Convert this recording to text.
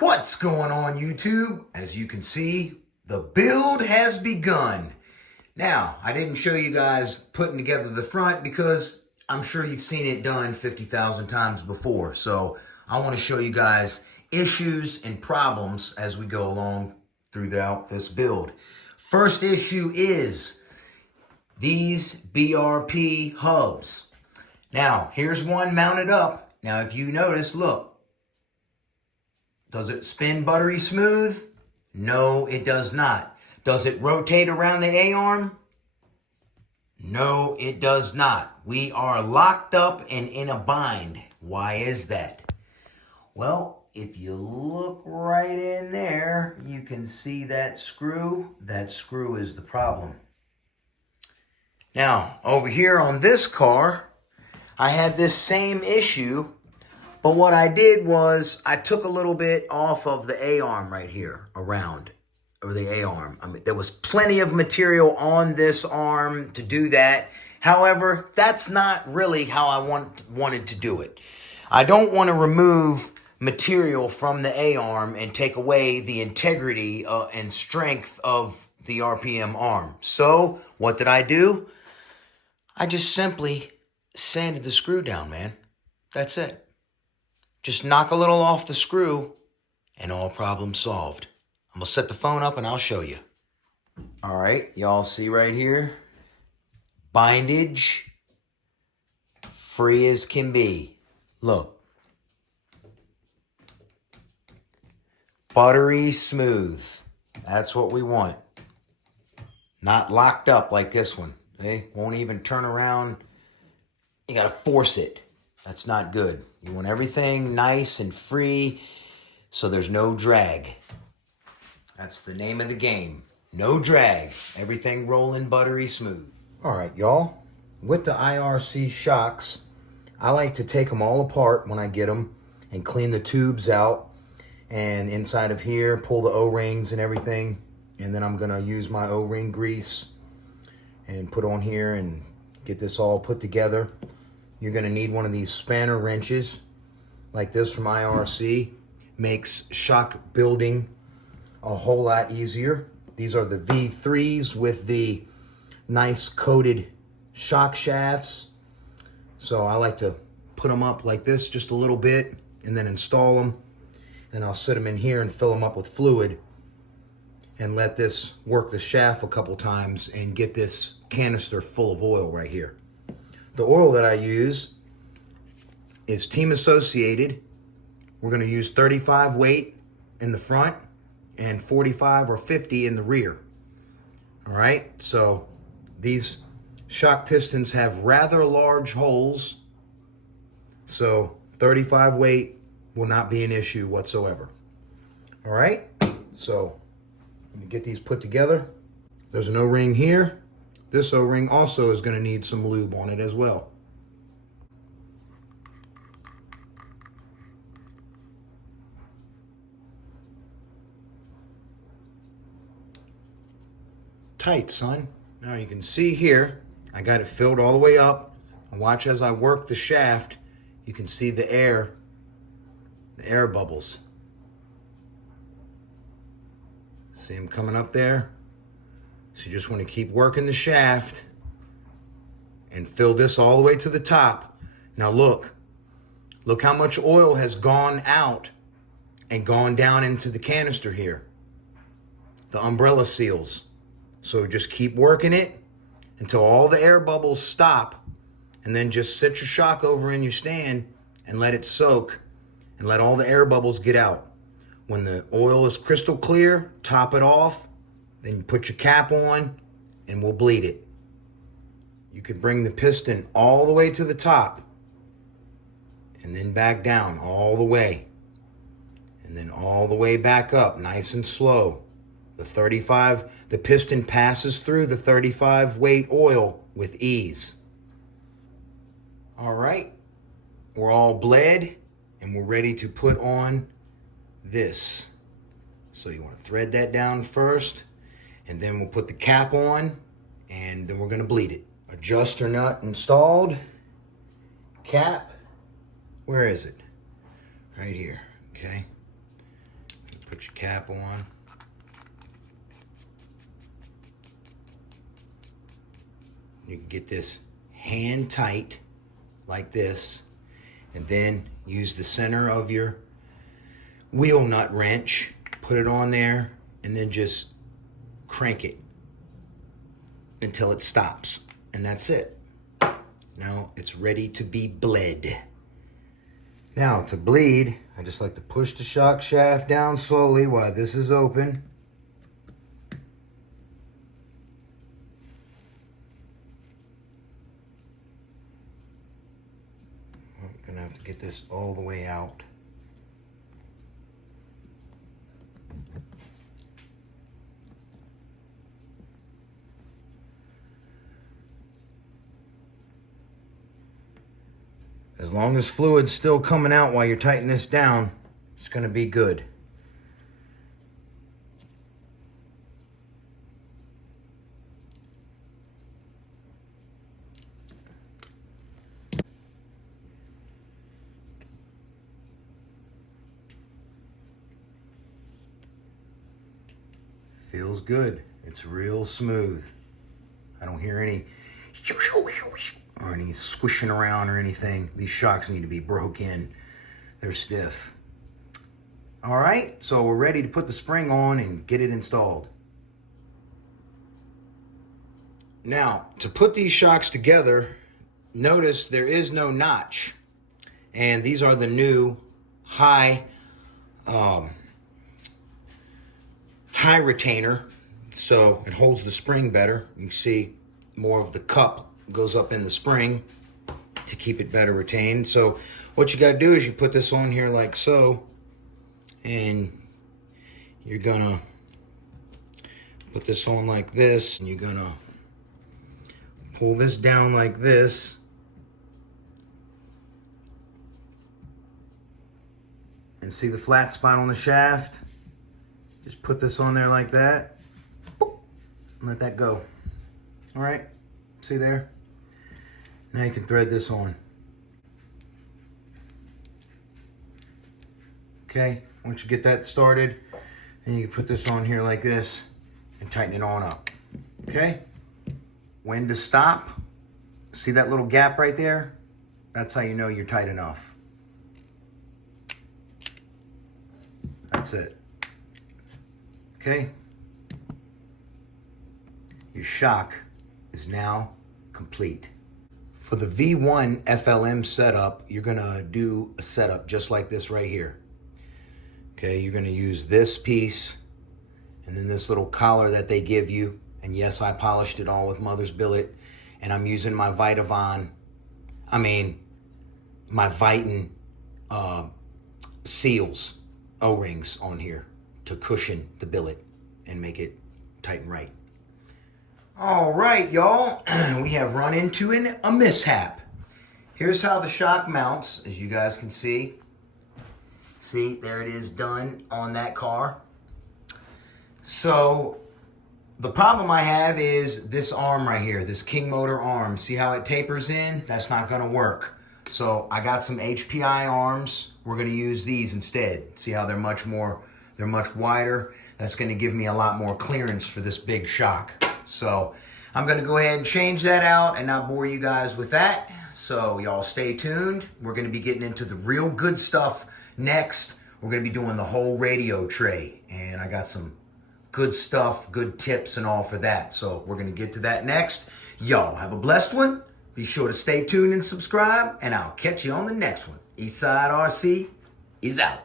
What's going on, YouTube? As you can see, the build has begun. Now, I didn't show you guys putting together the front because I'm sure you've seen it done 50,000 times before. So I want to show you guys issues and problems as we go along throughout this build. First issue is these BRP hubs. Now, here's one mounted up. Now, if you notice, look. Does it spin buttery smooth? No, it does not. Does it rotate around the A-arm? No, it does not. We are locked up and in a bind. Why is that? Well, if you look right in there, you can see that screw. That screw is the problem. Now, over here on this car, I had this same issue. But what I did was I took a little bit off of the A-arm right here around, or the A-arm. I mean, there was plenty of material on this arm to do that. However, that's not really how I wanted to do it. I don't want to remove material from the A-arm and take away the integrity and strength of the RPM arm. So what did I do? I just simply sanded the screw down, man. That's it. Just knock a little off the screw and all problems solved. I'm going to set the phone up and I'll show you. All right, y'all see right here. Bindage, free as can be. Look. Buttery smooth. That's what we want. Not locked up like this one. Okay? Won't even turn around. You got to force it. That's not good. You want everything nice and free so there's no drag. That's the name of the game. No drag. Everything rolling buttery smooth. All right, y'all. With the IRC shocks, I like to take them all apart when I get them and clean the tubes out. And inside of here, pull the O-rings and everything. And then I'm going to use my O-ring grease and put on here and get this all put together. You're going to need one of these spanner wrenches like this from IRC. Makes shock building a whole lot easier. These are the V3s with the nice coated shock shafts. So I like to put them up like this just a little bit and then install them. And I'll sit them in here and fill them up with fluid and let this work the shaft a couple times and get this canister full of oil right here. The oil that I use is Team Associated. We're going to use 35 weight in the front and 45 or 50 in the rear. All right, so these shock pistons have rather large holes, so 35 weight will not be an issue whatsoever. All right, so let me get these put together. There's an O-ring here. This O-ring also is going to need some lube on it as well. Tight, son. Now you can see here, I got it filled all the way up. And watch as I work the shaft, you can see the air bubbles. See them coming up there? So you just want to keep working the shaft and fill this all the way to the top. Now look how much oil has gone out and gone down into the canister here. The umbrella seals. So just keep working it until all the air bubbles stop, and then just sit your shock over in your stand and let it soak and let all the air bubbles get out. When the oil is crystal clear, top it off. Then you put your cap on and we'll bleed it. You could bring the piston all the way to the top and then back down all the way. And then all the way back up, nice and slow. The piston passes through the 35 weight oil with ease. All right, we're all bled and we're ready to put on this. So you want to thread that down first, and then we'll put the cap on, and then we're going to bleed it. Adjuster nut installed. Cap. Where is it? Right here. Okay. Put your cap on. You can get this hand tight like this, and then use the center of your wheel nut wrench, put it on there, and then just crank it until it stops. And that's it. Now it's ready to be bled. Now to bleed, I just like to push the shock shaft down slowly while this is open. I'm gonna have to get this all the way out. As long as fluid's still coming out while you're tightening this down, it's going to be good. Feels good. It's real smooth. I don't hear any or any squishing around or anything. These shocks need to be broke in. They're stiff. All right, so we're ready to put the spring on and get it installed. Now, to put these shocks together, notice there is no notch. And these are the new high retainer, so it holds the spring better. You can see more of the cup goes up in the spring to keep it better retained. So what you got to do is you put this on here like so, and you're gonna put this on like this, and you're gonna pull this down like this, and see the flat spot on the shaft. Just put this on there like that. Boop, and let that go. All right, see there? Now you can thread this on. Okay, once you get that started, then you can put this on here like this and tighten it on up. Okay? When to stop. See that little gap right there? That's how you know you're tight enough. That's it. Okay? Your shock is now complete. For the V1 FLM setup, you're gonna do a setup just like this right here. Okay, you're gonna use this piece and then this little collar that they give you. And yes, I polished it all with Mother's Billet, and I'm using my my Viton seals, O-rings on here to cushion the billet and make it tight and right. All right, y'all, we have run into a mishap. Here's how the shock mounts, as you guys can see. See, there it is done on that car. So the problem I have is this arm right here, this King Motor arm. See how it tapers in? That's not gonna work. So I got some HPI arms. We're gonna use these instead. See how they're much wider. That's gonna give me a lot more clearance for this big shock. So I'm gonna go ahead and change that out and not bore you guys with that. So y'all stay tuned. We're gonna be getting into the real good stuff next. We're gonna be doing the whole radio tray, and I got some good stuff, good tips and all for that. So we're gonna get to that next. Y'all have a blessed one. Be sure to stay tuned and subscribe, and I'll catch you on the next one. Eastside RC is out.